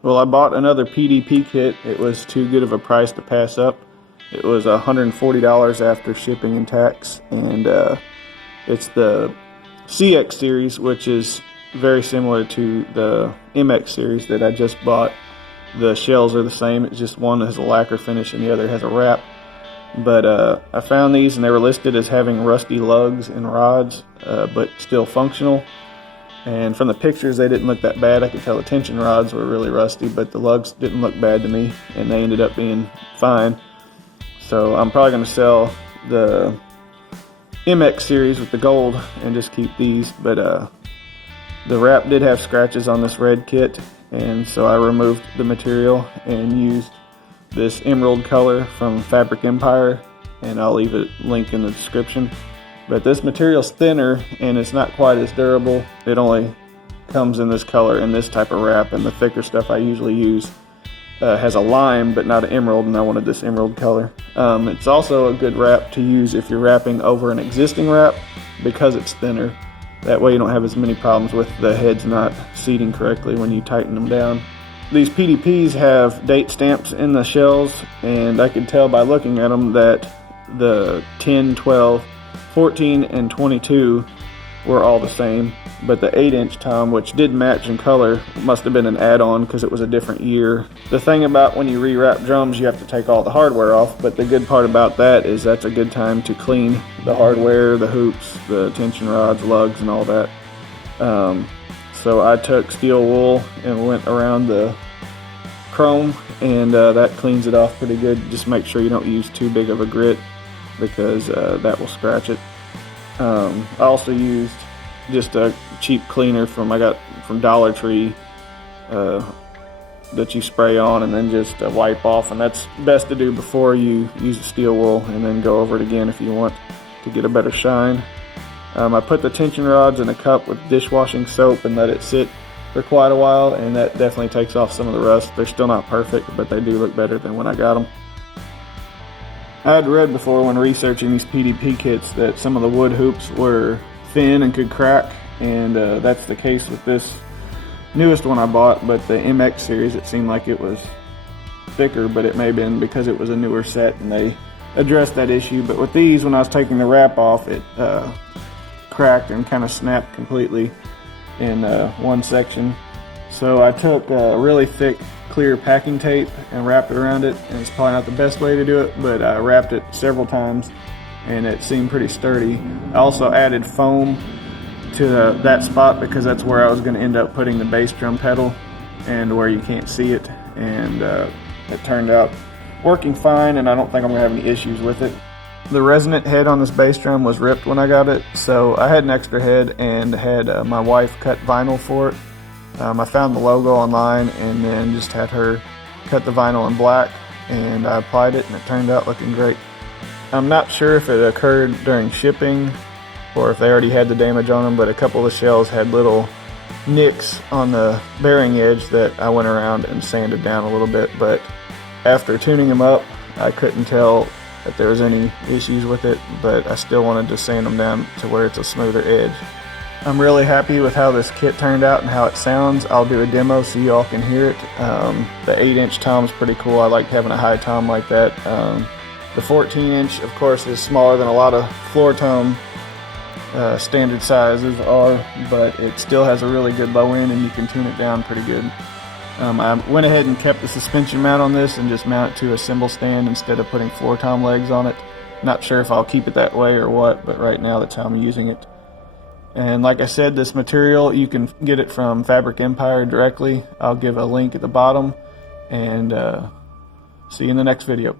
Well, I bought another PDP kit. It was too good of a price to pass up. It was $140 after shipping and tax, and it's the CX series, which is very similar to the MX series that I just bought. The shells are the same, it's just one has a lacquer finish and the other has a wrap. But I found these and they were listed as having rusty lugs and rods, but still functional. And from the pictures, they didn't look that bad. I could tell the tension rods were really rusty, but the lugs didn't look bad to me, and they ended up being fine. So I'm probably going to sell the MX series with the gold and just keep these. But the wrap did have scratches on this red kit, and so I removed the material and used this emerald color from Fabric Empire, and I'll leave a link in the description. But this material's thinner and it's not quite as durable. It only comes in this color and this type of wrap, and the thicker stuff I usually use has a lime but not an emerald, and I wanted this emerald color. It's also a good wrap to use if you're wrapping over an existing wrap because it's thinner. That way you don't have as many problems with the heads not seating correctly when you tighten them down. These PDPs have date stamps in the shells, and I could tell by looking at them that the 10, 12, 14 and 22 were all the same, but the 8-inch tom, which did match in color, must have been an add-on because it was a different year. The thing about when you rewrap drums, you have to take all the hardware off, but the good part about that is that's a good time to clean the hardware, the hoops, the tension rods, lugs, and all that. So I took steel wool and went around the chrome, and that cleans it off pretty good. Just make sure you don't use too big of a grit, because that will scratch it. I also used just a cheap cleaner I got from Dollar Tree that you spray on and then just wipe off, and that's best to do before you use the steel wool, and then go over it again if you want to get a better shine. I put the tension rods in a cup with dishwashing soap and let it sit for quite a while, and that definitely takes off some of the rust. They're still not perfect, but they do look better than when I got them. I had read before when researching these PDP kits that some of the wood hoops were thin and could crack, and that's the case with this newest one I bought, but the MX series, it seemed like it was thicker, but it may have been because it was a newer set and they addressed that issue. But with these, when I was taking the wrap off, it cracked and kind of snapped completely in one section. So I took really thick clear packing tape and wrapped it around it, and it's probably not the best way to do it, but I wrapped it several times and it seemed pretty sturdy. I also added foam to that spot because that's where I was going to end up putting the bass drum pedal, and where you can't see it, and it turned out working fine, and I don't think I'm going to have any issues with it. The resonant head on this bass drum was ripped when I got it, so I had an extra head and had my wife cut vinyl for it. I found the logo online and then just had her cut the vinyl in black, and I applied it and it turned out looking great. I'm not sure if it occurred during shipping or if they already had the damage on them, but a couple of the shells had little nicks on the bearing edge that I went around and sanded down a little bit, but after tuning them up, I couldn't tell that there was any issues with it, but I still wanted to sand them down to where it's a smoother edge. I'm really happy with how this kit turned out and how it sounds. I'll do a demo so you all can hear it. The 8-inch tom's pretty cool. I like having a high tom like that. The 14-inch, of course, is smaller than a lot of floor tom standard sizes are, but it still has a really good low end, and you can tune it down pretty good. I went ahead and kept the suspension mount on this and just mount it to a cymbal stand instead of putting floor tom legs on it. Not sure if I'll keep it that way or what, but right now that's how I'm using it. And like I said, this material, you can get it from Fabric Empire directly. I'll give a link at the bottom, and see you in the next video.